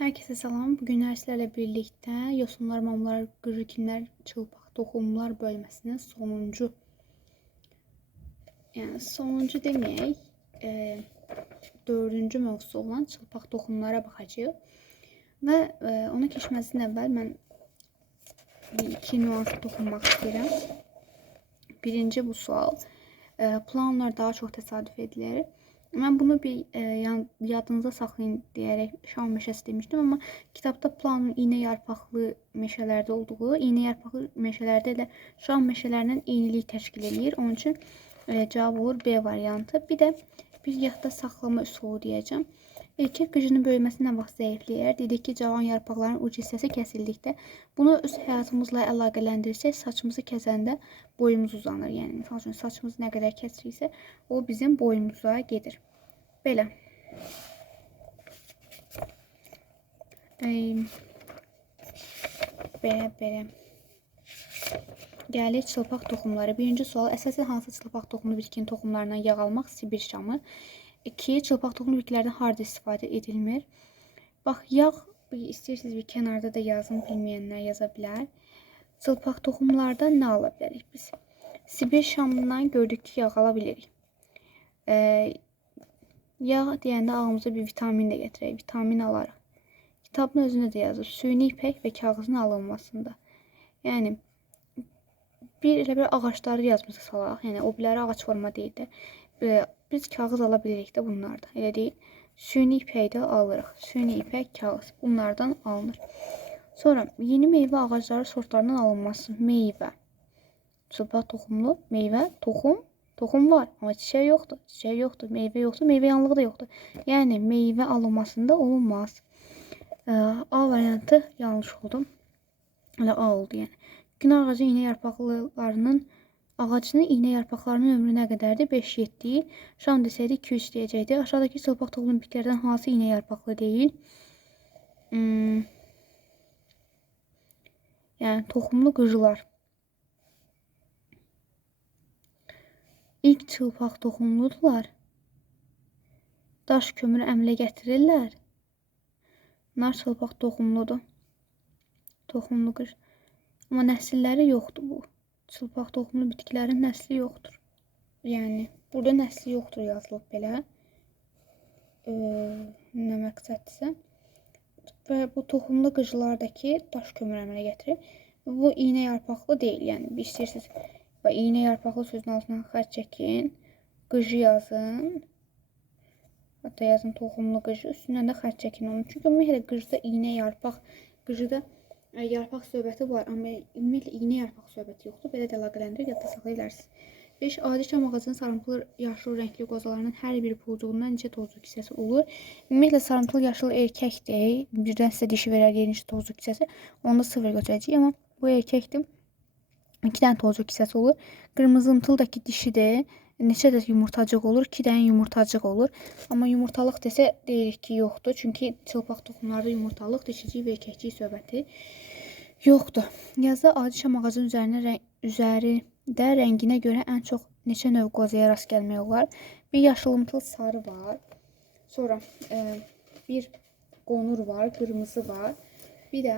Herkese salam. Bugün sizlərlə birlikdə yosunlar, mamlar, qırıkimlər, çılpaq toxumlar bölməsinin sonuncu yəni sonuncu deməyək, e, dördüncü mövzusu olan çılpaq toxumlara baxacağıq. Və e, ona keçməzdən əvvəl mən bir iki nüans toxunmaq istəyirəm. Birinci bu sual. E, planlar daha çox təsadüf edilir. Mən bunu bir e, yadınıza saxlayın deyərək şam meşəsi demişdim, amma kitabda planın iynə yarpaqlı meşələrdə olduğu, iynə yarpaqlı meşələrdə elə şam meşələrinin eynilik təşkil edir. Onun üçün e, cavab olur B variantı. Bir də bir yadda saxlama üsulu deyəcəm. Erkek qıcının böyümesi nə vaxt zəifləyər? Dedik ki, cavan yarpaqların uc hissəsi kəsildikdə bunu öz həyatımızla əlaqələndirsək, saçımızı kəsəndə boyumuz uzanır. Yəni məsəl üçün saçımızı nə qədər kəsiriksə, o bizim boyumuza gedir. Belə. Ey, belə, belə. Gəlir çılpaq toxumları. Birinci sual, əsasən hansı çılpaq toxumlu bitkinin toxumlarından yağ almaq? Sibir şamı. 2. Çılpaq toxumlu bitkilərdən harda istifadə edilmir? Bax, yağ istəyirsiniz bir kənarda da yazın, bilməyənlər yaza bilər. Çılpaq toxumlardan nə ala bilərik biz? Sibir şamından gördük ki, yağ ala bilirik. Ee, yağ deyəndə ağlımıza bir vitamin də gətirək. Vitamin alarıq. Kitabın özündə də yazır. Süni ipək və kağızın alınmasında. Yəni bir elə bir ağacları yazmısa salaq. Yəni o biləri ağac forma deyil də. Biz kağız ala bilirik də bunlardan. Elə deyil. Süni ipək də alırıq. Süni ipək, kağız. Bunlardan alınır. Sonra yeni meyvə ağacları sortlarından alınması. Meyvə. Çılpaq toxumlu meyvə, toxum, toxum var. Amma çiçək yoxdur. Çiçək yoxdur, meyvə yoxdur, meyvə yanlığı da yoxdur. Yəni meyvə alınmasında olunmaz. Ee, A variantı yanlış oldu. Elə A oldu yəni. Gün ağacı iynə yarpaqlarının Ağacının iğne yarpaqlarının ömrü nə qədərdir? 5-7. Şam desəydi 2-3 deyəcəkdi. Aşağıdakı çılpaq toxum bitkilərdən hansı iğne yarpaqlı deyil? Hmm. Yəni toxumlu qıcılar. İlk çılpaq toxumludular. Daş kömür əmlə gətirirlər. Nar çılpaq toxumludur. Toxumlu qır. Amma nəsilləri yoxdur bu çılpaq toxumlu bitkilərin nəsli yoxdur. Yəni burada nəsli yoxdur yazılıb belə. Ee, nə məqsəddirsə. Və bu toxumlu qıcılardakı daş kömür əmələ gətirir. Bu iynə yarpaqlı deyil. Yəni bir istəyirsiniz və iynə yarpaqlı sözün altına xətt çəkin. Qıcı yazın. Hatta yazın toxumlu qıcı. Üstündən də xətt çəkin onu. Çünki ümumiyyətlə qıcıda iynə yarpaq, qıcıda e, yarpaq söhbəti var, amma ümumiyyətlə iynə yarpaq söhbəti yoxdur. Belə də əlaqələndirib yadda saxlaya bilərsiniz. 5. Adi şam ağacının sarımtılı yaşıl rəngli qozalarının hər bir pulcuğundan neçə tozlu hissəsi olur? Ümumiyyətlə sarımtılı yaşıl erkəkdir. Birdən sizə dişi verər neçə tozlu hissəsi. Onda 0 götürəcəyik, amma bu erkəkdir. 2 dənə tozlu hissəsi olur. Qırmızımtıldakı dişidir neçə də yumurtacıq olur? 2 dənə yumurtacıq olur. Amma yumurtalıq desə deyirik ki, yoxdur. Çünki çılpaq toxumlarda yumurtalıq, dişicik və erkəkcik söhbəti yoxdur. Yazda adi şam ağacının üzərinə rəng, üzərində rənginə görə ən çox neçə növ qozaya rast gəlmək olar? Bir yaşılımtıl sarı var. Sonra e, bir qonur var, qırmızı var. Bir də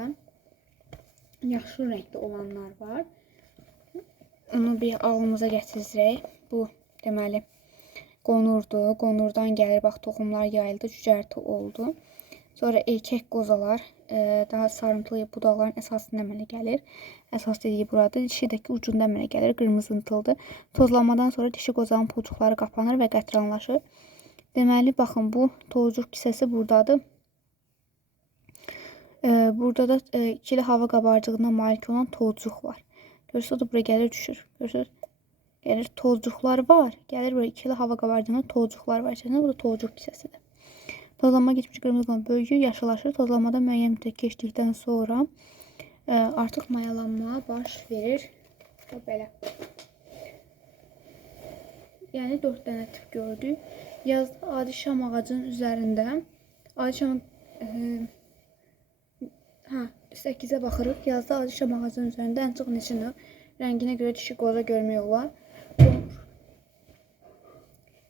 yaşıl rəngli olanlar var. Onu bir ağlımıza gətirəcək. Bu Deməli, qonurdu. Qonurdan gəlir, bax, toxumlar yayıldı, cücərti oldu. Sonra erkək qozalar e, daha sarımtılı budaqların əsasında əmələ gəlir. Əsas dediyi buradır. Dişidəki ucunda əmələ gəlir, qırmızıntıldır. Tozlanmadan sonra dişi qozanın pulcuqları qapanır və qətranlaşır. Deməli, baxın, bu tozcuq hissəsi buradadır. E, burada da e, ikili hava qabarcığına malik olan tozcuq var. O da buraya gəlir, düşür. Görürsünüz? Gəlir tozcuqlar var. Gəlir böyle ikili hava qabardığında tozcuqlar var içərisində. Bu da tozcuq hissəsidir. Tozlanma geçmiş qırmızı qan bölgü yaşılaşır. Tozlanmada müəyyən müddət keçdikdən sonra e, artıq mayalanma baş verir. Belə. Yəni 4 dənə tip gördük. Yazda adi şam ağacının üzərində adi şam e, hə 8-ə baxırıq. Yazda adi şam ağacının üzərində ən çox neçə növ rənginə görə dişi qoza görmək olar.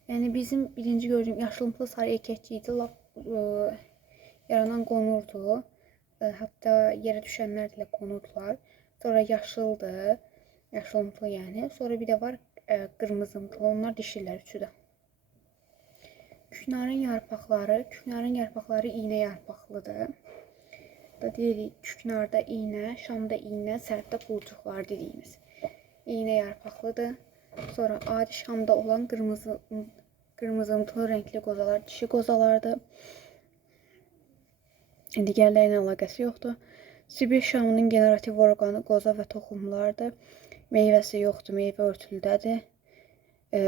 Yani bizim birinci gördüğüm yaşılımtılı sarı erkəkçi idi. Lap, ə, yaranan qonurdu. E, Hətta yerə düşənlər də qonurdular. Sonra yaşıldı. Yaşılımtıl yəni. Sonra bir də var e, qırmızımtıl. Onlar dişilər üçü də. Küknarın yarpaqları, küknarın yarpaqları iynə yarpaqlıdır. Da deyirik küknarda iynə, şamda iynə, sərfdə pulcuqlar dediyimiz. İynə yarpaqlıdır. Sonra adi şamda olan qırmızı qırmızımtılı renkli qozalar dişi qozalardır. Digərlərlə əlaqəsi yoxdur. Sibir şamının generativ orqanı qoza və toxumlardır. Meyvəsi yoxdur, meyvə örtüldədir. E,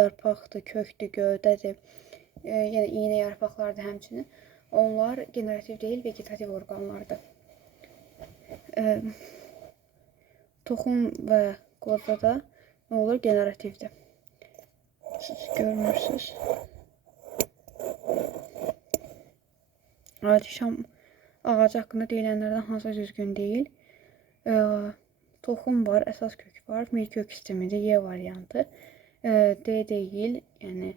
yarpaqdır, kökdür, gövdədir. E, yəni iynə yarpaqlardır həmçinin. Onlar generativ deyil, vegetativ orqanlardır. E, toxum və qozada nə olur? Generativdir. Siz görmürsünüz. Adi şam ağacı haqqında deyilənlərdən hansı düzgün deyil? E, toxum var, əsas kök var, mil kök sistemidir, Y variantı. E, D deyil, yəni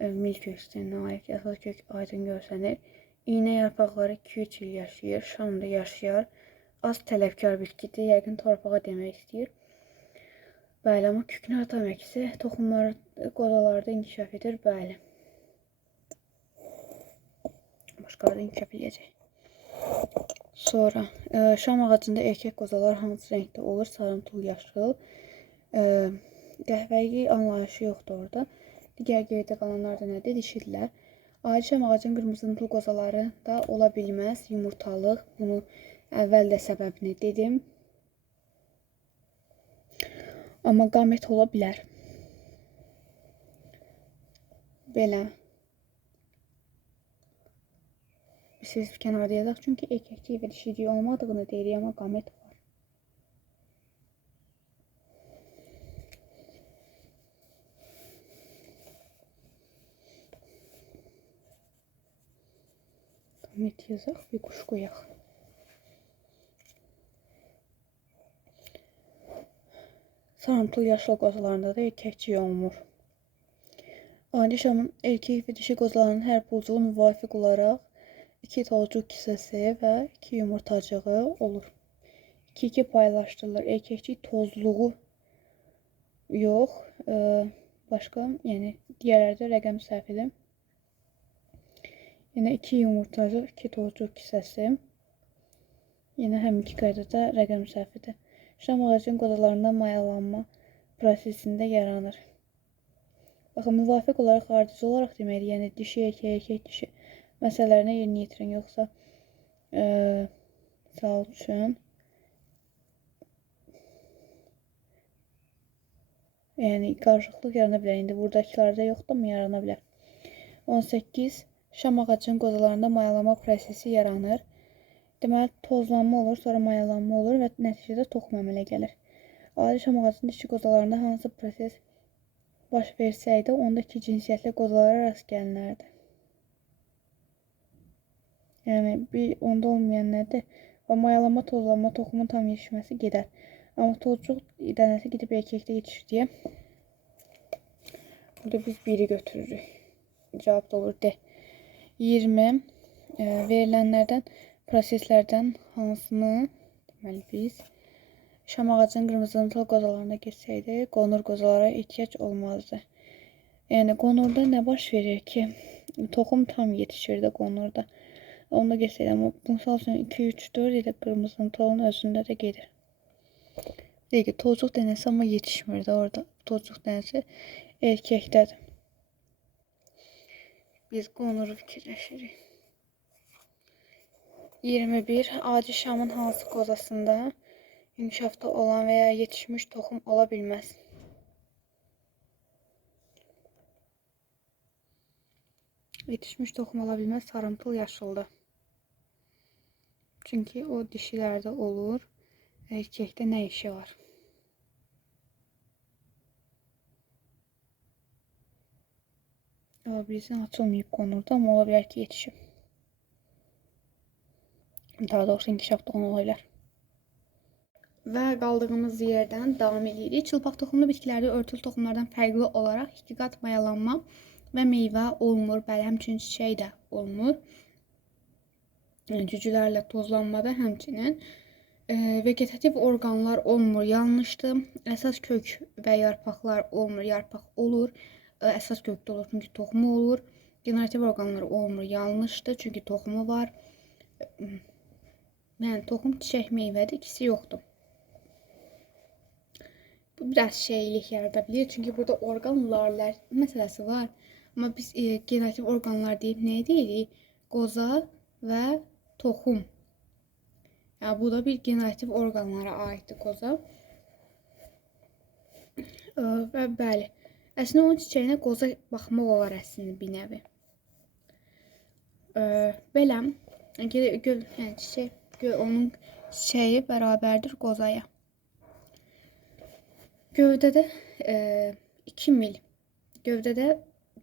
mil kök sisteminə aid əsas kök aydın görsənir. İynə yarpaqları 2-3 il yaşayır, şamda yaşayar. Az tələbkar bitkidir, yəqin torpağa demək istəyir. Bəli, amma küknar tam əksi toxumlar qozalarda inkişaf edir, bəli. Başqaları inkişaf edəcək. Sonra e, şam ağacında erkək qozalar hansı renkdə olur? Sarımtıl, yaşıl. E, qəhvəyi anlayışı yoxdur orada. Digər geridə qalanlar da nədir? Dişilər. Adi şam ağacının qırmızımtıl qozaları da ola bilməz. Yumurtalıq. Bunu əvvəl də səbəbini dedim. Amma qamət ola bilər. Belə. Siz kənarda yazaq çünki erkəklik və dişilik olmadığını deyirik, amma qamət var. Qamət yazaq, bir quş qoyaq. Sarımtıl yaşıl qozalarında da erkəkçik olmur. Adi şamın erkek və dişi qozalarının hər pulcuğu müvafiq olaraq iki tolcuq kisəsi və iki yumurtacığı olur. 2-2 paylaşdırılır. Erkəkçik tozluğu yox. E, başqa, yəni digərlərdə rəqəm səhv edim. Yenə 2 yumurtacıq, 2 tolcuq kisəsi. Yenə həm iki qaydada rəqəm səhvidir. Şam ağacın qozalarında mayalanma prosesində yaranır. Baxın, müvafiq olaraq xarici olaraq deməli, yəni dişi erkək, erkək dişi məsələlərini yerinə yetirin, yoxsa e, misal üçün yəni qarışıqlıq yarana bilər. İndi buradakilərdə yoxdur, amma yarana bilər. 18 şam ağacının qozalarında mayalama prosesi yaranır. Deməli, tozlanma olur, sonra mayalanma olur və nəticədə toxum əmələ gəlir. Adi şam ağacının dişi qozalarında hansı proses baş versəydi, onda iki cinsiyyətli qozalara rast gəlinərdi. Yəni, bir onda olmayan nədir? Və mayalama, tozlanma, toxumun tam yetişməsi gedər. Amma tozcuq dənəsi gedib erkəkdə yetişir deyə burada biz biri götürürük. Cavab da olur D. 20 e, verilənlərdən proseslərdən hansını deməli biz şam ağacının qırmızımtıl qozalarına geçsəydi, qonur qozalara ehtiyac olmazdı. Yəni qonurda nə baş verir ki, toxum tam yetişir də qonurda. Onda geçsəydi, amma misal üçün 2 3 4 ilə qırmızımtılın özündə də gedir. Deyir ki, tozuq dənəsi amma yetişmir də orada. Tozuq dənəsi erkəkdədir. Biz qonuru fikirləşirik. 21. Adi şamın hansı qozasında inkişafda olan veya yetişmiş toxum ola bilməz? Yetişmiş toxum ola bilməz, sarımtıl yaşıldır. Çünki o dişilərdə olur, erkəkdə nə işi var? Ola bilsin açılmayıb qonurda, amma ola bilər ki yetişib. Daha doğrusu inkişafda olan olaylar. Və qaldığımız yerdən davam edirik. Çılpaq toxumlu bitkilərdə örtülü toxumlardan fərqli olaraq iki qat mayalanma və meyvə olmur. Bəli, həmçinin çiçək də olmur. Yəni cücülərlə tozlanmada həmçinin e, vegetativ orqanlar olmur. Yanlışdır. Əsas kök və yarpaqlar olmur. Yarpaq olur. Əsas kökdə olur çünki toxumu olur. Generativ orqanlar olmur. Yanlışdır çünki toxumu var. Yəni toxum, çiçək, meyvədir. İkisi yoxdur. Bu biraz şeylik yaradabilir. Çünkü burada organlarlar meselesi var. Ama biz e, generatif organlar deyip ne deyirik? Qoza və toxum. Yəni bu da bir generativ orqanlara aiddir qoza. E, və bəli. Əslində onun çiçəyinə qoza baxmaq olar əslində bir nəvi. E, belə gö, gö, yəni çiçək gö, onun çiçəyi bərabərdir qozaya. Gövdədə e, 2 mil. Gövdədə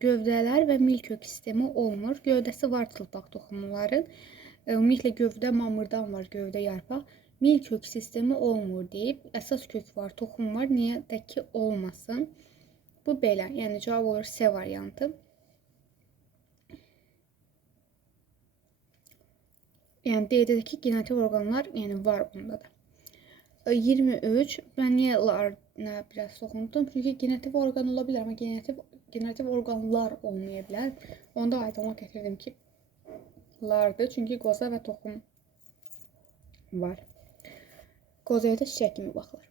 gövdələr və mil kök sistemi olmur. Gövdəsi var çılpaq toxumların. E, ümumiyyətlə gövdə mamırdan var, gövdə yarpaq. Mil kök sistemi olmur deyib, əsas kök var, toxum var. Niyə də ki olmasın? Bu belə. Yəni cavab olur C variantı. Yəni D-dəki generativ orqanlar yəni var onda da. 23. Ben niye larına biraz dokundum? Çünkü genetik organ olabilir ama genetik genetik organlar olmayabilir. Onda aydınlık getirdim ki lardı. Çünkü qoza ve toxum var. Qozaya da çiçək kimi baxılır.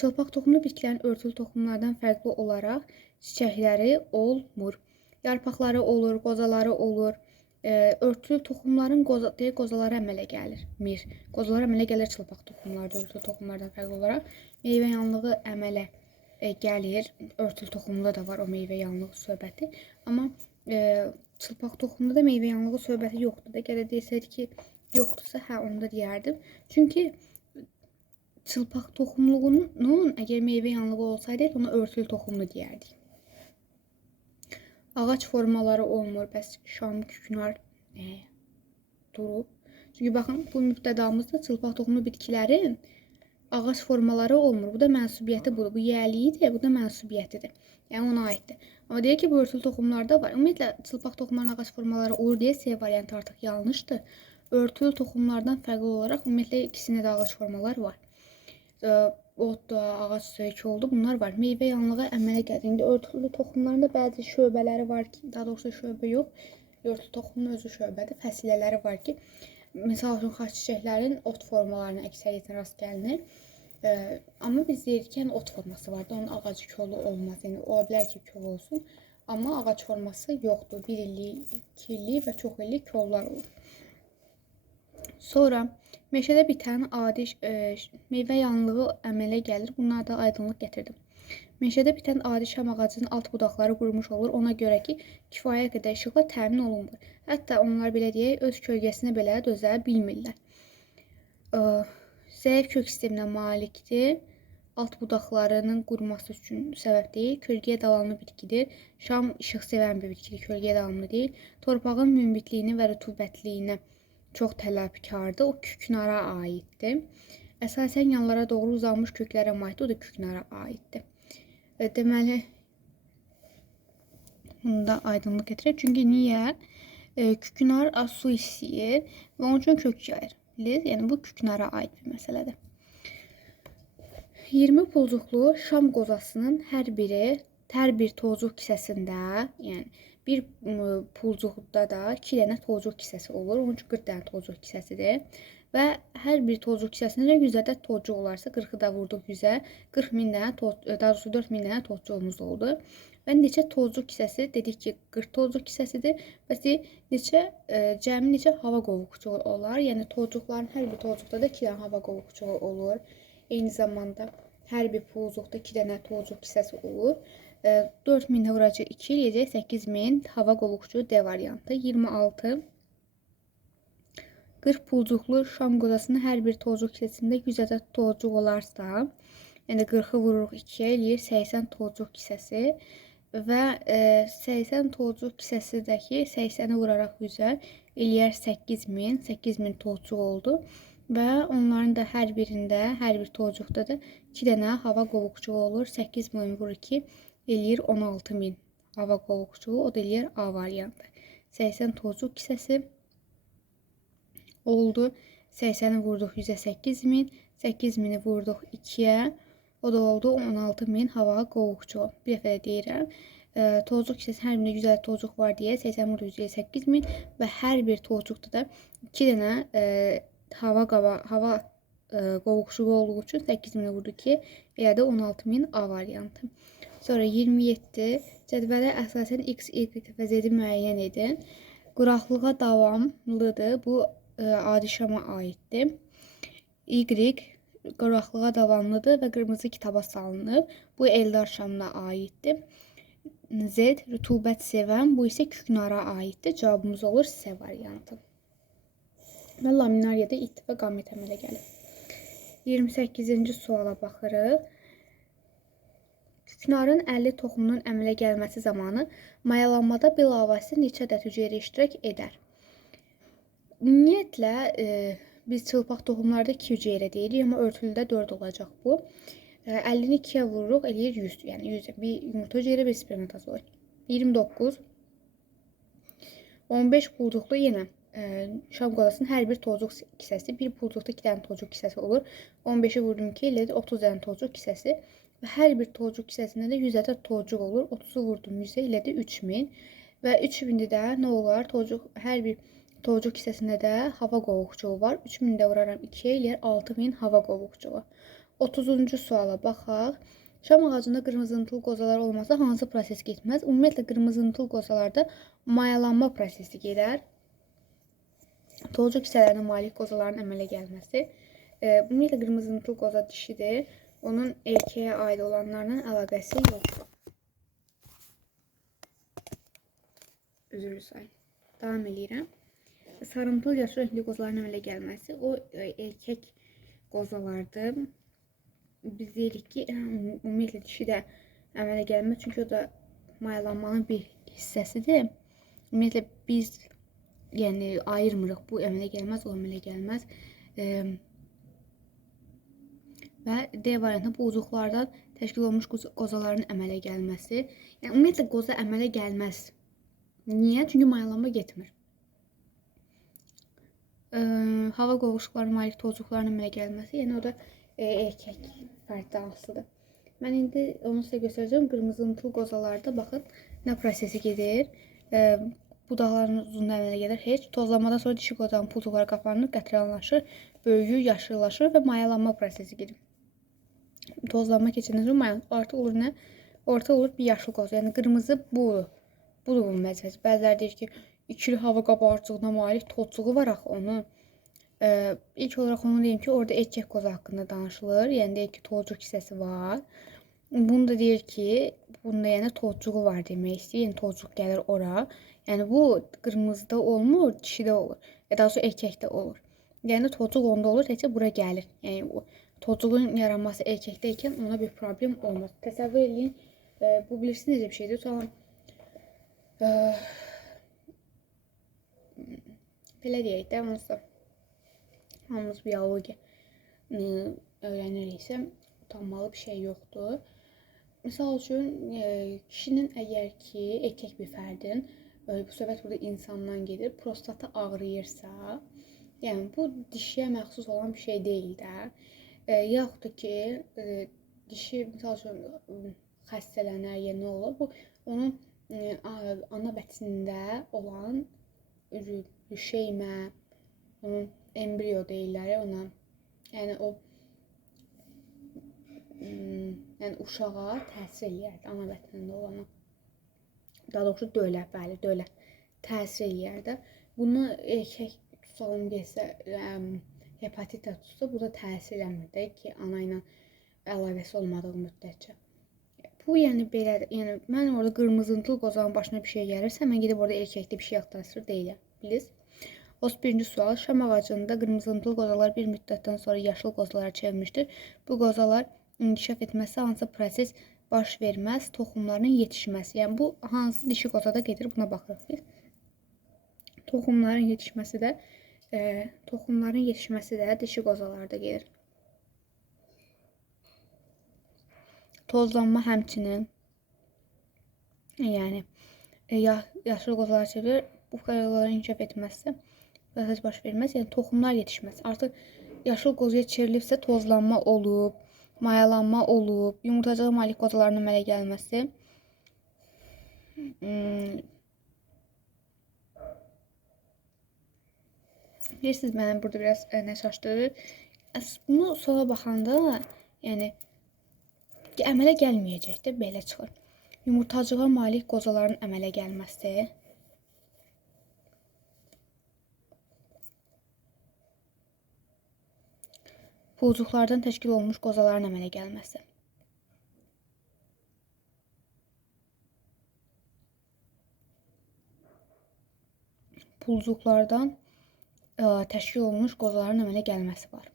Çılpaq toxumlu bitkilərin örtülü toxumlardan fərqli olaraq çiçəkləri olmur. Yarpaqları olur, qozaları olur e, örtülü toxumların qoza, deyə qozaları əmələ gəlir. Mir. Qozalar əmələ gəlir çılpaq toxumlarda, örtülü toxumlardan fərqli olaraq. Meyvə yanlığı əmələ e, gəlir. Örtülü toxumda da var o meyvə yanlığı söhbəti. Amma e, çılpaq toxumda da meyvə yanlığı söhbəti yoxdur da. Gələ desəydi ki, yoxdursa, hə onu da deyərdim. Çünki çılpaq toxumluğunun əgər meyvə yanlığı olsaydı, ona örtülü toxumlu deyərdik. Ağaç formaları olmur. Bəs şam küknar e, durub. Çünki baxın bu mübtədamızda çılpaq toxumlu bitkilərin ağac formaları olmur. Bu da mənsubiyyəti budur. Bu yiyəliyidir, bu da mənsubiyyətidir. Yəni ona aiddir. Amma deyək ki, bu örtülü toxumlarda var. Ümumiyyətlə çılpaq toxumların ağac formaları olur deyə C variantı artıq yanlışdır. Örtülü toxumlardan fərqli olaraq ümumiyyətlə ikisində də ağac formalar var. Ot da, ağac söykü oldu. Bunlar var. Meyve yanlığı əmələ gəldiğinde örtülü toxumların bəzi şöbələri var ki, daha doğrusu şöbə yox. Örtülü toxumun özü şöbədir. Fəsilələri var ki, misal üçün xaç çiçəklərin ot formalarına əksəriyyətən rast gəlinir. Ee, amma biz deyirik ki, yəni ot forması var da, onun ağacı kolu olmaz. Yəni ola bilər ki, kol olsun. Amma ağac forması yoxdur. Bir illik, iki illik və çox illik kollar olur. Sonra meşədə bitən adi e, meyvə yanlığı əmələ gəlir. Bunlara da aydınlıq gətirdim. Meşədə bitən adi şam ağacının alt budaqları qurumuş olur. Ona görə ki, kifayət qədər işıqla təmin olunmur. Hətta onlar belə deyək, öz kölgəsinə belə dözə bilmirlər. E, zəif kök sisteminə malikdir. Alt budaqlarının quruması üçün səbəb deyil. Kölgəyə davamlı bitkidir. Şam işıq sevən bir bitkidir. Kölgəyə davamlı deyil. Torpağın münbitliyini və rütubətliyini çox tələbkardır. O küknara aiddir. Əsasən yanlara doğru uzanmış köklərə aiddir. O da küknara aiddir. E, deməli bunda aydınlıq gətirir. Çünki niyə? E, küknar az su istəyir və onun üçün kök yayır. Bilir? Yəni bu küknara aid bir məsələdir. 20 pulcuqlu şam qozasının hər biri hər bir tozluq kisəsində, yəni bir pulcuqda da 2 dənə tozluq kisəsi olur. Onun üçün 40 dənə tozluq kisəsidir. Və hər bir tozluq kisəsində 100 ədəd tozcuq olarsa 40-ı da vurduq 100-ə. 40 min dənə daha doğrusu 4 min dənə tozcuğumuz oldu. Və neçə tozluq kisəsi dedik ki 40 tozluq kisəsidir. Bəs neçə e, cəmi neçə hava qovuqçuğu olar? Yəni tozcuqların hər bir tozcuqda da 2 dənə hava qovuqçuğu olur. Eyni zamanda hər bir pulcuqda 2 dənə tozcuq kisəsi olur. 4000 vuracı 2 eləyəcək 8000 hava qoluqçu D variantı 26 40 pulcuqlu şam qozasının hər bir tozcuq kisəsində 100 ədəd tozcuq olarsa, yəni 40-ı vururuq 2-yə eləyir 80 tozcuq kisəsi və e, 80 tozcuq kisəsidəki 80-i vuraraq 100-ə eləyər 8000, 8000 tozcuq oldu və onların da hər birində, hər bir tozcuqda da 2 dənə hava qovuqçuğu olur. 8000 vur 2 eləyir 16 min hava qovuqçuluğu, o da eləyir A variantı. 80 tozluq kisəsi oldu. 80'i vurduq 108 min. 8 mini vurduq 2'ye. O da oldu 16 min hava qovuqçu. Bir dəfə də deyirəm. E, tozluq hissəsi hər birində 150 tozluq var deyə 80 vurdu 158 min və hər bir tozluqda da 2 dənə e, hava qava hava e, qovuqçuluğu olduğu üçün 8 mini vurdu ki, elə də 16 min A variantı. Sonra 27 cədvələ əsasən x, y və z-i müəyyən edin. Quraqlığa davamlıdır. Bu e, adi şama aiddir. Y quraqlığa davamlıdır və qırmızı kitaba salınıb. Bu Eldar şamına aiddir. Z rütubət sevən, bu isə küknara aiddir. Cavabımız olur C variantı. Və laminariyada it və qamet əmələ gəlir. 28-ci suala baxırıq. Küknarın 50 toxumunun əmələ gəlməsi zamanı mayalanmada bilavasitə neçə ədəd hüceyrə iştirak edər? Ümumiyyətlə e, biz çılpaq toxumlarda 2 hüceyrə deyirik, amma örtülüdə 4 olacaq bu. E, 50-ni 2-yə vururuq, eləyir 100. Yəni 100 bir yumurta hüceyrə, bir spermatozoid olur. 29 15 pulduqlu yenə e, şam hər bir tozluq kisəsi, bir pulduqda 2 dənə tozluq kisəsi olur. 15-i vurdum ki, elədi 30 dənə tozluq kisəsi və hər bir tozluq kisəsində də 100 ədəd tozluq olur. 30-u vurdum 100-ə elədi 3000 və 3000-də də nə olar? Tozluq hər bir tozluq kisəsində də hava qovuqçuluğu var. 3000 də vuraram 2-yə eləyər 6000 hava qovuqçuluğu. 30-cu suala baxaq. Şam ağacında qırmızımtıl qozalar olmasa hansı proses getməz? Ümumiyyətlə qırmızımtıl qozalarda mayalanma prosesi gedər. Tozluq hissələrinə malik qozaların əmələ gəlməsi. E, ümumiyyətlə qırmızımtıl qoza dişidir. Onun erkeğe aid olanlarla əlaqəsi yoxdur. Üzr say. Davam edirəm. Sarımtıl yaşlı renkli qozaların əmələ gəlməsi o e, erkek qozalardır biz deyirik ki, ümumiyyətlə dişi də əmələ gəlməz, çünki o da mayalanmanın bir hissəsidir. Ümumiyyətlə biz yəni ayırmırıq. Bu əmələ gəlməz, o əmələ gəlməz. E, və D variantı bu uzuqlardan təşkil olunmuş qozaların əmələ gəlməsi. Yəni ümumiyyətlə qoza əmələ gəlməz. Niyə? Çünki mayalanma getmir. E, hava qovuşuqlarına malik tozluqların əmələ gəlməsi, yəni o da e, erkek fərdi hansıdır. Mən indi onu sizə göstərəcəm. Qırmızımtıl qozalarda baxın nə prosesi gedir. E, budaqların uzunluğu əmələ gəlir. Heç tozlamadan sonra dişi qozanın pultuqları qapanır, qətranlaşır, böyüyür, yaşıllaşır və mayalanma prosesi gedir. Tozlanma keçəndən sonra mayalanır. Artıq olur nə? Orta olur bir yaşıl qoza. Yəni qırmızı budur. Budur bunun vəzifəsi. Bəziləri deyir ki, ikili hava qabarcığına malik tozluğu var axı onun. Ee, ilk olarak onu diyeyim ki orada etçek kozu hakkında danışılır. Yani deyir ki tozcuk hissəsi var. Bunu da deyir ki bunda yəni tozcuğu var demək istəyir. Yəni tozcuq gəlir ora. Yəni bu qırmızıda olmur, dişidə olur. Ya daha sonra erkəkdə olur. Yəni tozcuq onda olur, təkcə bura gəlir. Yəni o tozcuğun yaranması erkəkdə ona bir problem olmaz. Təsəvvür edin, e, bu bilirsiniz necə bir şeydir. Sonra e, belə deyək də, onsuz hamımız biyoloji ıı, öğreniriksə utanmalı bir şey yoktur. Misal üçün e, kişinin əgər ki, erkək bir fərdin e, bu söhbət burada insandan gedir, prostatı ağrıyırsa, yəni bu dişiyə məxsus olan bir şey deyil də. E, yaxud da ki, e, dişi misal üçün xəstələnər ya nə olur, bu onun e, ana bətnində olan şeymə, onun embriyo deyirlər ona. Yəni o yəni uşağa təsir eləyər ana vətnində olana. Daha doğrusu dölə, bəli, dölə təsir eləyər də. Bunu erkək tutalım desə, hepatita tutsa, bu da təsir eləmir də ki, ana ilə əlaqəsi olmadığı müddətcə. Bu yəni belə, yəni mən orada qırmızıntıl qozanın başına bir şey gəlirsə, mən gedib orada erkəkdə bir şey axtarır deyiləm. Bilirsiniz? 31-ci sual. Şam ağacında qırmızımtıl qozalar bir müddətdən sonra yaşıl qozalara çevrilmişdir. Bu qozalar inkişaf etməsi hansı proses baş verməz? Toxumların yetişməsi. Yəni bu hansı dişi qozada gedir? Buna baxırıq biz. Toxumların yetişməsi də e, toxumların yetişməsi də dişi qozalarda gedir. Tozlanma həmçinin Yani e, ya, yaşlı qozalar çevrilir. Bu qozaların inkişaf etmezse vəsət baş verməz. Yəni toxumlar yetişməz. Artıq yaşıl qozaya çevrilibsə tozlanma olub, mayalanma olub, yumurtacığa malik qozaların əmələ gəlməsi hmm, Bilirsiniz mənim burada biraz e, nə çaşdırır. Bunu sola baxanda, yəni əmələ gəlməyəcək də belə çıxır. Yumurtacığa malik qozaların əmələ gəlməsi. Pulcuqlardan təşkil olunmuş qozaların əmələ gəlməsi. Pulcuqlardan ə, təşkil olunmuş qozaların əmələ gəlməsi var.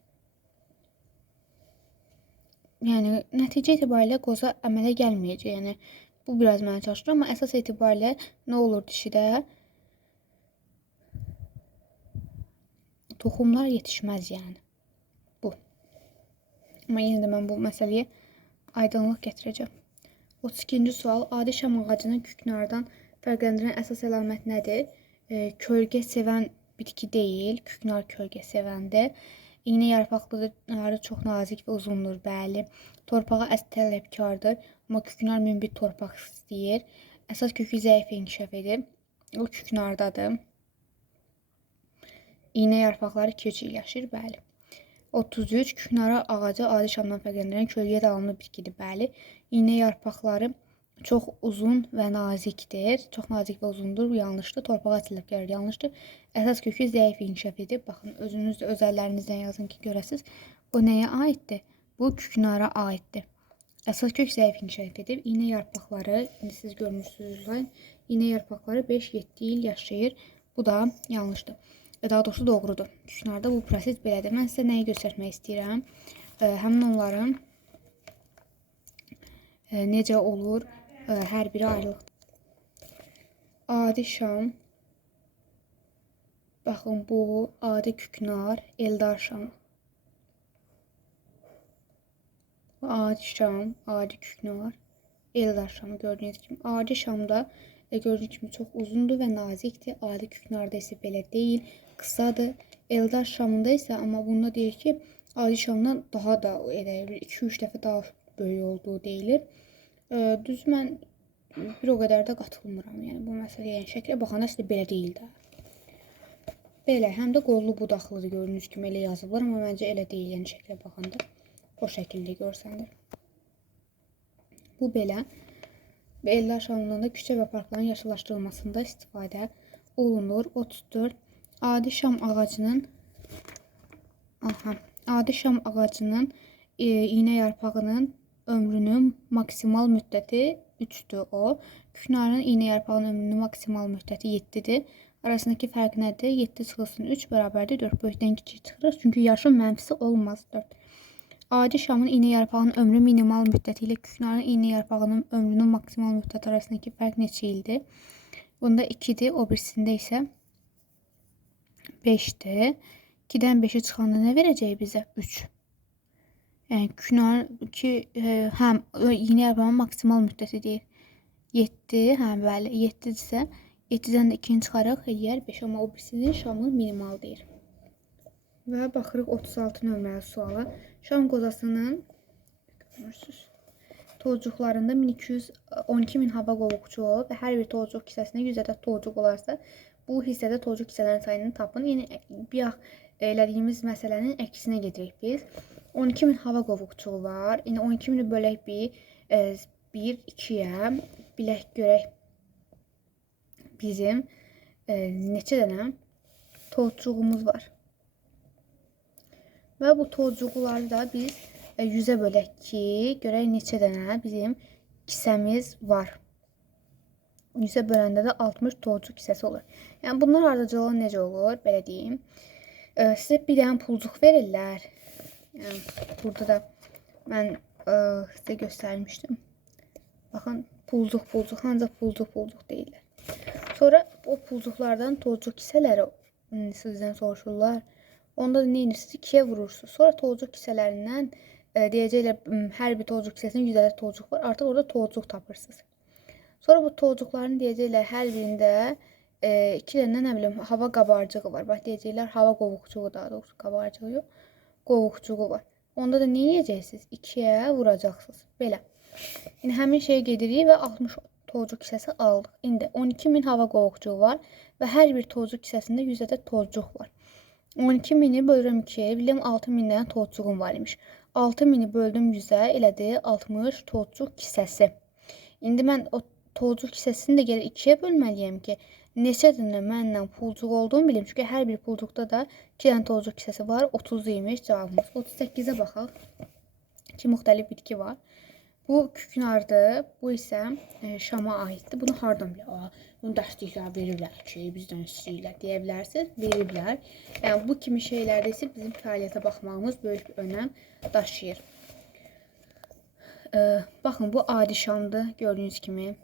Yəni nəticə itibarilə qoza əmələ gəlməyəcək. Yəni bu biraz məni çaşdırır, amma əsas itibarilə nə olur dişidə? Toxumlar yetişməz yəni. Bu. Amma yenə də mən bu məsələyə aydınlıq gətirəcəm. 32-ci sual. Adi şam ağacının küknardan fərqləndirən əsas əlamət nədir? E, kölgə sevən bitki deyil. Küknar kölgə sevəndir. İğne yarpaqları çox nazik və uzundur, bəli. Torpağa əst tələbkardır, amma küknar münbit torpaq istəyir. Əsas kökü zəif inkişaf edir. O küknardadır. İğne yarpaqları 2-3 il yaşayır, bəli. 33 küknara ağacı adi şamdan fərqləndirən kölgəyə davamlı bitkidir, bəli. İğne yarpaqları çox uzun və nazikdir. Çox nazik və uzundur. Yanlışdır. Torpağa tələbkar yanlışdır. Əsas kökü zəif inkişaf edib. Baxın özünüz də öz əllərinizdən yazın ki, görəsiz. O nəyə aiddir? Bu küknara aiddir. Əsas kök zəif inkişaf edib. İğne yarpaqları, indi siz görmüşsünüz. İğne yarpaqları 5-7 il yaşayır. Bu da yanlışdır. E, Daha doğrusu doğrudur. Küknarda bu proses belədir. Mən sizə nəyi göstərmək istəyirəm? E, həmin onların e, necə olur? E, hər biri ayrılıq. Adi şam. Baxın bu adi küknar, Eldar şam. Bu adi şam, adi küknar, Eldar şamı gördüğünüz kimi. Adi şamda e, gördüğünüz kimi çox uzundur və nazikdir. Adi küknarda isə belə deyil, qısadır. Eldar şamında isə amma bunda deyir ki, adi şamdan daha da elə 2-3 dəfə daha böyük olduğu deyilir. E, düz mən bir o qədər də qatılmıram. Yəni bu məsələyə yəni şəklə baxanda əslində belə deyil də. Belə, həm də qollu budaqlıdır gördüyünüz kimi elə yazıblar, amma məncə elə deyil, yəni şəklə baxanda o şəkildə görsənir. Bu belə və Ellər şamından da küçə və parkların yaşıllaşdırılmasında istifadə olunur. 34 adi şam ağacının aha, adi şam ağacının e, iğne yarpağının ömrünün maksimal müddəti 3-dür o. Küknarın iğne yarpağının ömrünün maksimal müddəti 7-dir. Arasındakı fərq nədir? 7 çıxılsın 3 bərabərdir 4 böyükdən kiçik çıxır. Çünki yaşın mənfisi olmaz 4. Adi şamın iğne yarpağının ömrü minimal müddəti ilə küknarın iğne yarpağının ömrünün maksimal müddəti arasındakı fərq neçə ildir? Bunda 2-dir, o birisində isə 5-dir. 2-dən 5-i çıxanda nə verəcək bizə? 3. Yəni künar ki e, həm iğne yarpağının maksimal müddəti deyir. 7, hə bəli, 7-dirsə 7-dən də 2-ni çıxaraq eləyər 5, amma o birisinin şamı minimal deyir. Və baxırıq 36 nömrəli suala. Şam qozasının görürsüz. Tolcuqlarında 1212 min hava qovuqçu və hər bir tolcuq hissəsində 100 ədəd tolcuq olarsa, bu hissədə tolcuq hissələrin sayını tapın. Yəni bayaq elədiyimiz məsələnin əksinə gedirik biz. 12 min hava qovuqçuğu var. Yəni 12 mini bölək bir, e, 1 2-yə bilək görək bizim e, neçə dənə tolcuğumuz var. Və bu tolcuqları da biz e, 100-ə bölək ki, görək neçə dənə bizim kisəmiz var. 100-ə böləndə də 60 tolcuq kisəsi olur. Yəni bunlar ardıcılığı necə olur? Belə deyim. E, sizə bir dənə pulcuq verirlər. Yəni burada da mən e, sizə göstərmişdim. Baxın, pulcuq, pulcuq, ancaq pulcuq, pulcuq deyirlər. Sonra o pulcuqlardan tolcuq kisələri sizdən soruşurlar. Onda da nə edirsiniz? 2-yə vurursunuz. Sonra tolcuq kisələrindən e, deyəcəklər hər bir tolcuq kisəsində 100 ədəd tolcuq var. Artıq orada tolcuq tapırsınız. Sonra bu tozcuqların deyəcəklər hər birində e, iki dənə nə bilim hava qabarcığı var. Bax deyəcəklər hava qovuqcuğu daha doğrusu qabarcığı yox. Qovuqcuğu var. Onda da nə edəcəksiniz? 2-yə vuracaqsınız. Belə. İndi həmin şeyə gedirik və 60 tozcuq kisəsi aldıq. İndi 12000 hava qovuqcuğu var və hər bir tozcuq kisəsində 100 ədəd tozcuq var. 12000-i bölürəm 2-yə, bildim 6000 dənə tozcuğum var imiş. 6000-i böldüm 100-ə, elədi 60 tozcuq kisəsi. İndi mən o tozcuq kisəsini də gərək 2-yə bölməliyəm ki, neçə dənə mənlə pulcuq olduğunu bilim. Çünki hər bir pulcuqda da 2 dənə tozcuq kisəsi var. 30 imiş cavabımız. 38-ə baxaq. İki müxtəlif bitki var. Bu küknardır. Bu isə e, Şama aiddir. Bunu hardan bilə? Aa, bunu dərsliklər veriblər ki, bizdən istəyirlər deyə bilərsiniz. Veriblər. Yəni bu kimi şeylərdə isə bizim fəaliyyətə baxmağımız böyük bir önəm daşıyır. Ee, baxın bu adi şamdır gördüyünüz kimi.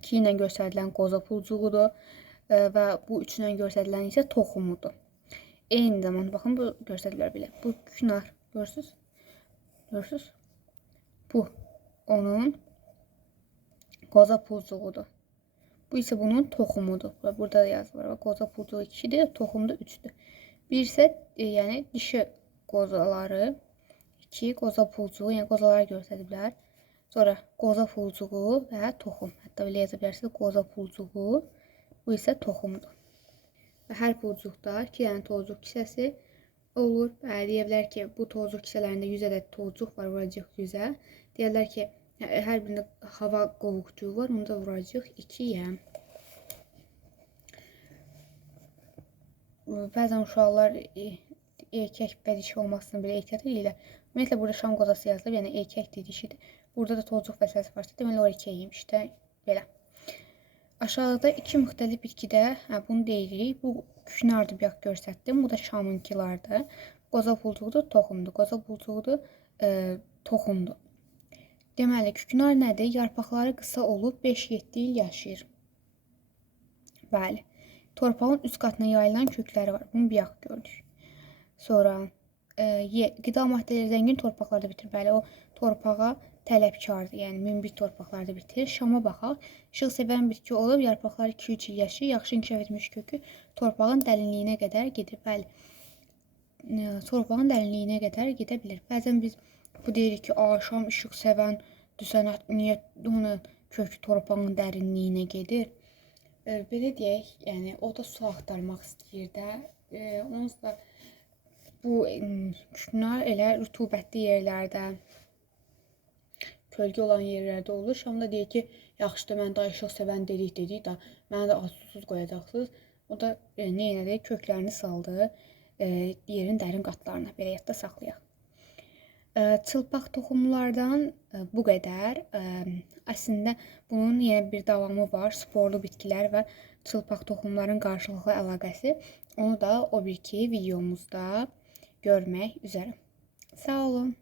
2 ilə göstərilən qoza pulcuğudur ee, və bu 3 ilə göstərilən isə toxumudur. Eyni zamanda baxın bu göstərilir belə. Bu künar görürsüz? Görürsüz? Bu onun qoza pulcuğudur. Bu isə bunun toxumudur. Burada da yazılır. Bax, qoza pulcuğu 2-dir, toxum da 3-dür. Bir isə e, yəni dişi qozaları, 2 qoza pulcuğu, yəni qozaları göstəriblər. Sonra qoza pulcuğu və toxum. Hətta belə yaza bilərsiniz. Qoza pulcuğu, bu isə toxumdur. Və hər pulcuqda 2 dənə tozcuq kisəsi olur. Və deyə ki, bu tozcuq kisələrində 100 ədəd tozcuq var, vuracaq 100-ə. Deyirlər ki, hə- hər birində hava qovuqcuğu var, onu da vuracaq 2-yə. Bəzən uşaqlar e, erkək və dişi olmasını belə ehtiyat edirlər. Ümumiyyətlə burada şam qozası yazılıb, yəni erkəkdir, dişidir. Burada da tozcuq vəsvəsi varsa, deməli o erkəymiş də belə. Aşağıda iki müxtəlif bitkidə, hə bunu deyirik. Bu küknardır bayaq göstərdim. Bu da şamınkilardır. Qoza pulcuğudur, toxumdur. Qoza pulcuğudur, e, toxumdur. Deməli, küknar nədir? Yarpaqları qısa olub 5-7 il yaşayır. Bəli. Torpağın üst qatına yayılan kökləri var. Bunu bayaq gördük. Sonra e, qida maddələri zəngin torpaqlarda bitir. Bəli, o torpağa tələbkardır. Yəni münbit torpaqlarda bitir. Şama baxaq. İşıq sevən bitki olub, yarpaqları 2-3 il yaşayır. Yaxşı inkişaf etmiş kökü torpağın dərinliyinə qədər gedir. Bəli. Torpağın dərinliyinə qədər gedə bilir. Bəzən biz bu deyirik ki, "A, şam işıq sevən düsənət niyə onun kökü torpağın dərinliyinə gedir?" E, belə deyək, yəni o da su axtarmaq istəyir də. E, onsuz da bu küknar elə rütubətli yerlərdə, kölgə olan yerlərdə olur. Şamda deyir ki, yaxşıdır mən daha işıq sevən dedik dedik də mənə də susuz qoyacaqsınız. O da e, nə elədi? Köklərini saldı e, yerin dərin qatlarına. Belə yadda saxlayaq. E, çılpaq toxumlardan e, bu qədər. E, əslində bunun yenə bir davamı var. Sporlu bitkilər və çılpaq toxumların qarşılıqlı əlaqəsi. Onu da o birki videomuzda görmək üzrə. Sağ olun.